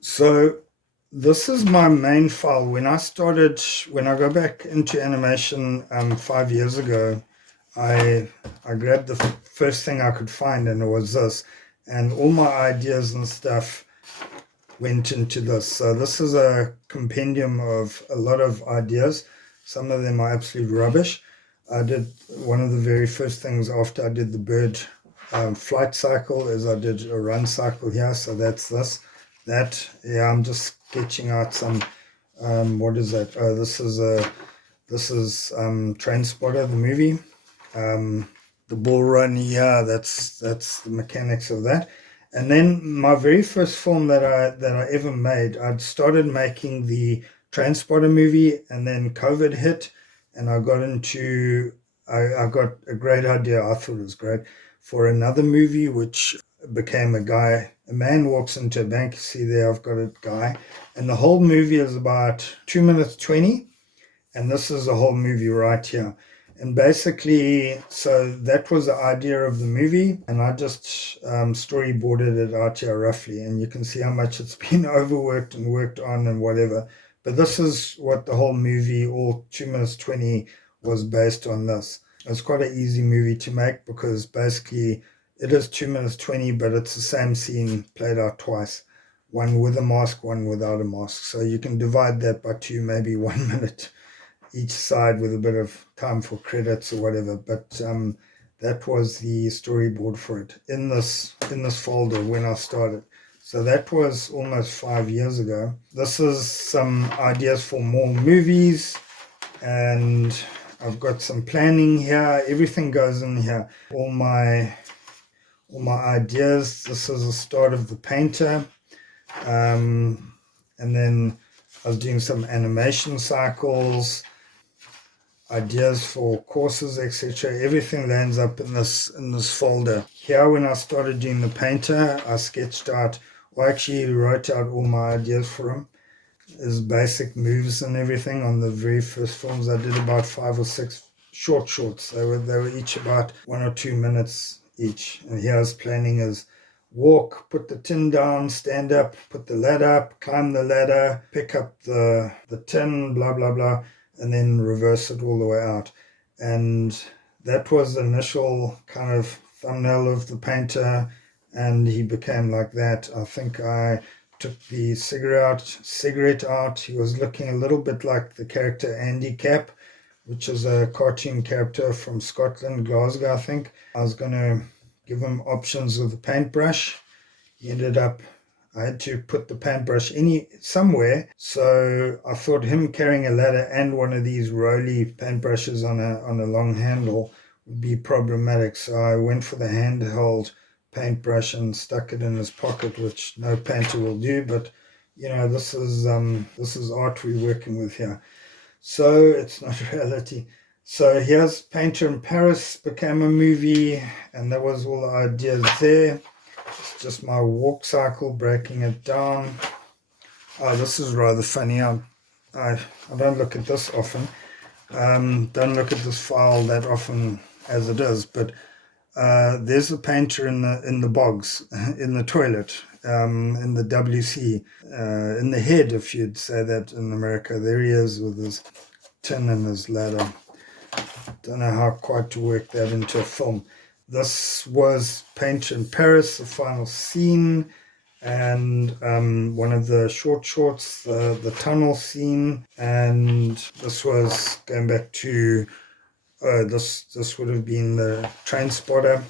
So this is my main file. When I go back into animation 5 years ago, I I grabbed the first thing I could find, and it was this, and all my ideas and stuff went into this. So this is a compendium of a lot of ideas. Some of them are absolute rubbish. I did one of the very first things after I did the bird flight cycle is I did a run cycle here. So that's this. That yeah, I'm just sketching out some. What is that? Oh, this is Transporter, the movie. Um, the bull run, yeah, that's the mechanics of that. And then my very first film that I ever made, I'd started making the Transporter movie, and then COVID hit, and I got a great idea. I thought it was great for another movie, which became a man walks into a bank. See there, I've got a guy, and the whole movie is about 2 minutes 20, and this is the whole movie right here. And basically, so that was the idea of the movie, and I just storyboarded it out here roughly, and you can see how much it's been overworked and worked on and whatever. But this is what the whole movie, all 2 minutes 20, was based on this. It's quite an easy movie to make because basically it is 2 minutes 20, but it's the same scene played out twice, one with a mask, one without a mask. So you can divide that by two, maybe 1 minute each side with a bit of time for credits or whatever. But that was the storyboard for it in this folder when I started. So that was almost 5 years ago. This is some ideas for more movies, and I've got some planning here. Everything goes in here. All my ideas. This is the start of the painter. And then I was doing some animation cycles, ideas for courses, etc. Everything lands up in this folder. Here, when I started doing the painter, I sketched out, or actually wrote out all my ideas for him, his basic moves and everything on the very first films. I did about 5 or 6 shorts. They were each about 1 or 2 minutes each. And here I was planning his walk, put the tin down, stand up, put the ladder up, climb the ladder, pick up the tin, blah blah blah, and then reverse it all the way out. And that was the initial kind of thumbnail of the painter, and he became like that. I think I took the cigarette out. He was looking a little bit like the character Andy Cap, which is a cartoon character from Scotland, Glasgow, I think. I was going to give him options with the paintbrush. He ended up, I had to put the paintbrush somewhere, so I thought him carrying a ladder and one of these rolly paintbrushes on a long handle would be problematic. So I went for the handheld paintbrush and stuck it in his pocket, which no painter will do. But this is art we're working with here, so it's not reality. So here's Painter in Paris became a movie, and that was all the ideas there. It's just my walk cycle, breaking it down. Oh, this is rather funny. I don't look at this often. Don't look at this file that often as it is, but there's a painter in the bogs, in the toilet, in the WC, in the head, if you'd say that in America. There he is with his tin and his ladder. Don't know how quite to work that into a film. This was Painter in Paris, the final scene, and one of the shorts, the tunnel scene, and this was going back to this would have been the Train Spotter,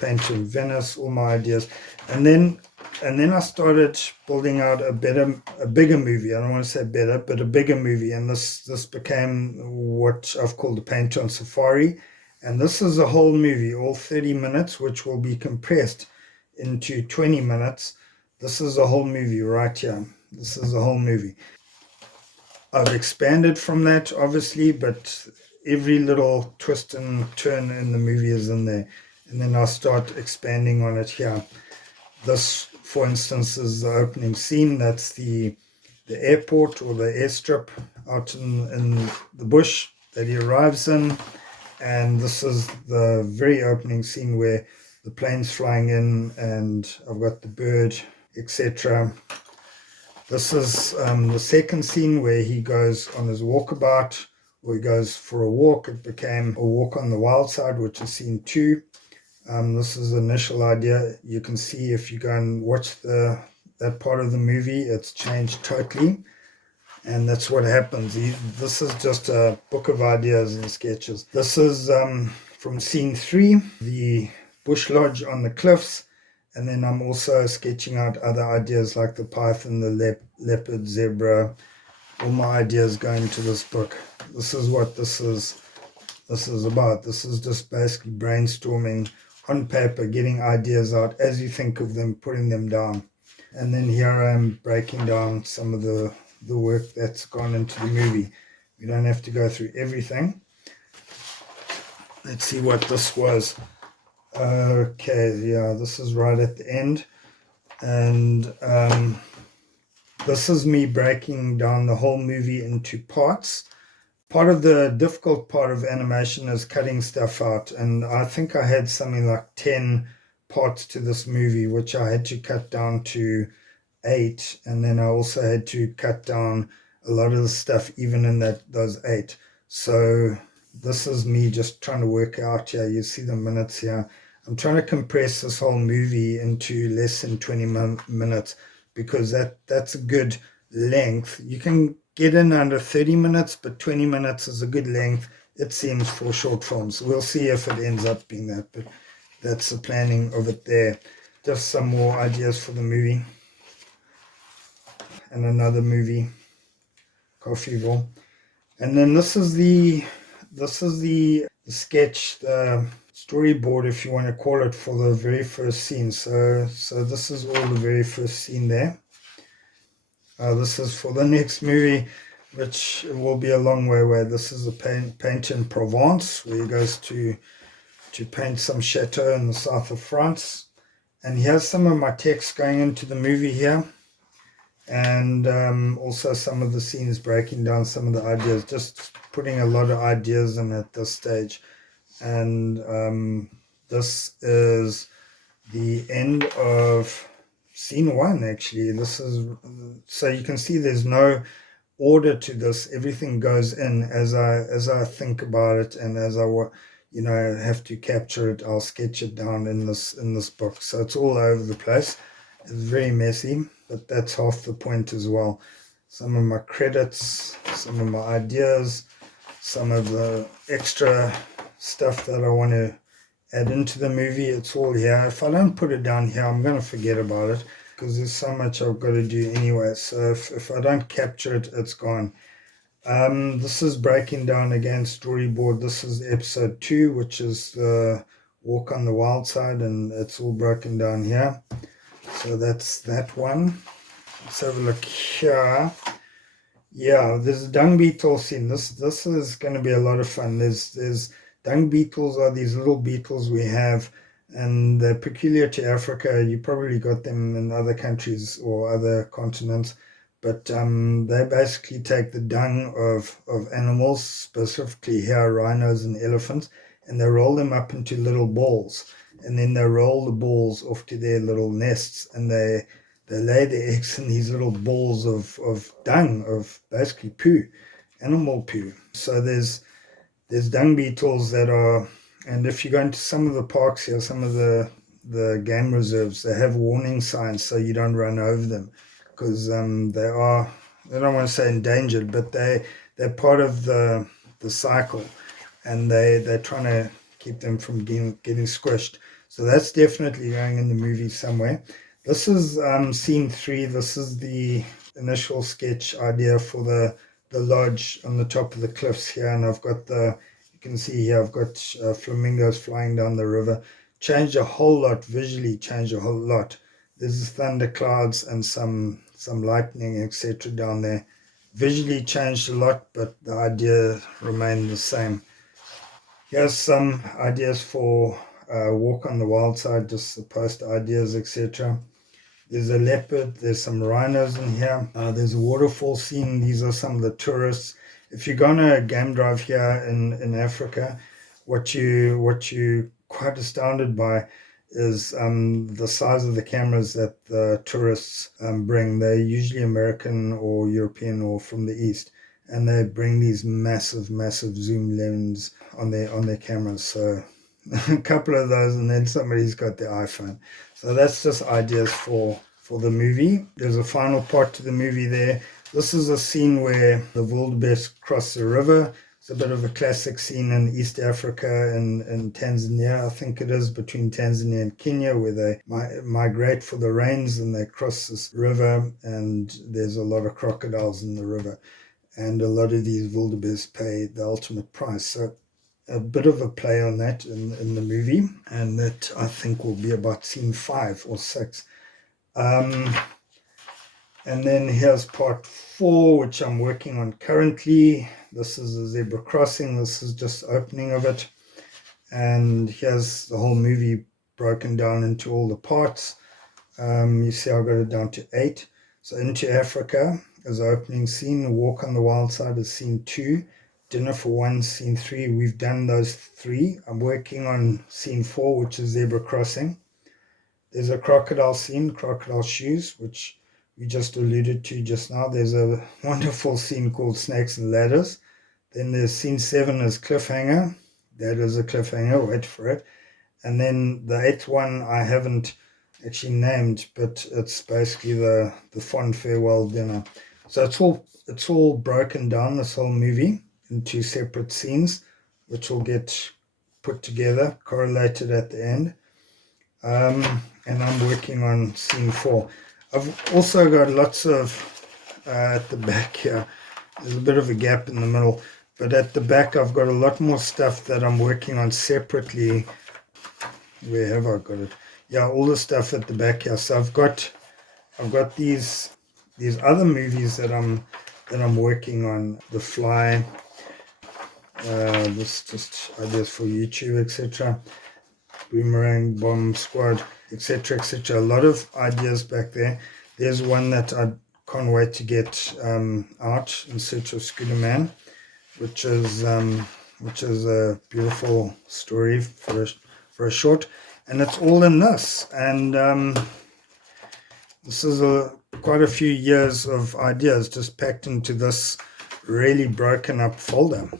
Painter in Venice, all my ideas, and then I started building out a bigger movie. I don't want to say better, but a bigger movie, and this became what I've called the Painter on Safari, and this is a whole movie, all 30 minutes, which will be compressed into 20 minutes. This is a whole movie right here. This is a whole movie. I've expanded from that, obviously, but every little twist and turn in the movie is in there. And then I'll start expanding on it here. This, for instance, is the opening scene. That's the airport or the airstrip out in the bush that he arrives in. And this is the very opening scene where the plane's flying in and I've got the bird, etc. This is the second scene where he goes on his walkabout, or he goes for a walk. It became a walk on the wild side, which is scene 2. This is the initial idea. You can see if you go and watch that part of the movie, it's changed totally. And that's what happens. This is just a book of ideas and sketches. This is from scene 3, the bush lodge on the cliffs. And then I'm also sketching out other ideas like the python, the leopard, zebra. All my ideas go into this book. This is what this is about. This is just basically brainstorming on paper, getting ideas out as you think of them, putting them down. And then here I am breaking down some of the work that's gone into the movie. We don't have to go through everything. Let's see what this was. Okay, yeah, this is right at the end. And this is me breaking down the whole movie into parts. Part of the difficult part of animation is cutting stuff out, and I think I had something like 10 parts to this movie, which I had to cut down to 8, and then I also had to cut down a lot of the stuff even in those 8. So this is me just trying to work out here. You see the minutes here. I'm trying to compress this whole movie into less than 20 minutes, because that's a good length. You can get in under 30 minutes, but 20 minutes is a good length, it seems, for short films. We'll see if it ends up being that, but that's the planning of it there. Just some more ideas for the movie. And another movie, Coffeeville. And then this is the sketch, the storyboard, if you want to call it, for the very first scene. So this is all the very first scene there. This is for the next movie, which will be a long way away. This is a paint in Provence, where he goes to paint some chateau in the south of France. And here's some of my text going into the movie here. And also some of the scenes, breaking down some of the ideas, just putting a lot of ideas in at this stage. And this is the end of scene 1, actually. This is, so you can see there's no order to this. Everything goes in as I think about it, and as I have to capture it. I'll sketch it down in this book. So it's all over the place. It's very messy, but that's half the point as well. Some of my credits, some of my ideas, some of the extra stuff that I want to add into the movie, it's all here. If I don't put it down here, I'm going to forget about it, because there's so much I've got to do anyway. So if I don't capture it, it's gone. This is breaking down again storyboard. This is episode 2, which is the walk on the wild side, and it's all broken down here. So that's that one. Let's have a look here. Yeah, there's a dung beetle scene. This is going to be a lot of fun. There's dung beetles are these little beetles we have, and they're peculiar to Africa. You probably got them in other countries or other continents, but they basically take the dung of animals, specifically here rhinos and elephants, and they roll them up into little balls, and then they roll the balls off to their little nests, and they lay their eggs in these little balls of dung, of basically poo, animal poo. So there's dung beetles that are, and if you go into some of the parks here, some of the game reserves, they have warning signs so you don't run over them, because they are, I don't want to say endangered, but they're part of the cycle, and they're trying to keep them from getting squished. So that's definitely going in the movie somewhere. This is scene 3. This is the initial sketch idea for the lodge on the top of the cliffs here, and I've got you can see here, I've got flamingos flying down the river. Changed a whole lot visually, changed a whole lot. There's thunder clouds and some lightning, etc. down there. Visually changed a lot, but the idea remained the same. Here's some ideas for walk on the wild side, just the post ideas, etc. There's a leopard, there's some rhinos in here. There's a waterfall scene. These are some of the tourists. If you go on a game drive here in Africa, what you quite astounded by is the size of the cameras that the tourists bring. They're usually American or European or from the East, and they bring these massive zoom lens on their cameras. So a couple of those, and then somebody's got their iPhone. So that's just ideas for the movie. There's a final part to the movie there. This is a scene where the wildebeest cross the river. It's a bit of a classic scene in East Africa and Tanzania, I think it is, between Tanzania and Kenya, where they migrate for the rains and they cross this river, and there's a lot of crocodiles in the river. And a lot of these wildebeest pay the ultimate price. So a bit of a play on that in the movie, and that I think will be about scene 5 or 6. And then here's part 4, which I'm working on currently. This is a zebra crossing. This is just opening of it. And here's the whole movie broken down into all the parts. You see I got it down to 8. So Into Africa is the opening scene. Walk on the Wild Side is scene 2. Dinner for One, scene 3. We've done those 3. I'm working on scene 4, which is zebra crossing. There's a crocodile scene, crocodile shoes, which we just alluded to just now. There's a wonderful scene called Snakes and Ladders. Then there's scene 7 is cliffhanger. That is a cliffhanger, wait for it. And then the 8th one I haven't actually named, but it's basically the fond farewell dinner. So it's all broken down, this whole movie, into separate scenes, which will get put together, correlated at the end. And I'm working on scene 4. I've also got lots of, at the back here, there's a bit of a gap in the middle, but at the back I've got a lot more stuff that I'm working on separately. Where have I got it? Yeah, all the stuff at the back here. So I've got these other movies that I'm working on. The Fly, this just ideas for YouTube, etc. Boomerang, Bomb Squad, etc., etc. A lot of ideas back there. There's one that I can't wait to get out, In Search of Scooter Man, which is a beautiful story for a short, and it's all in this. And this is quite a few years of ideas just packed into this really broken up folder.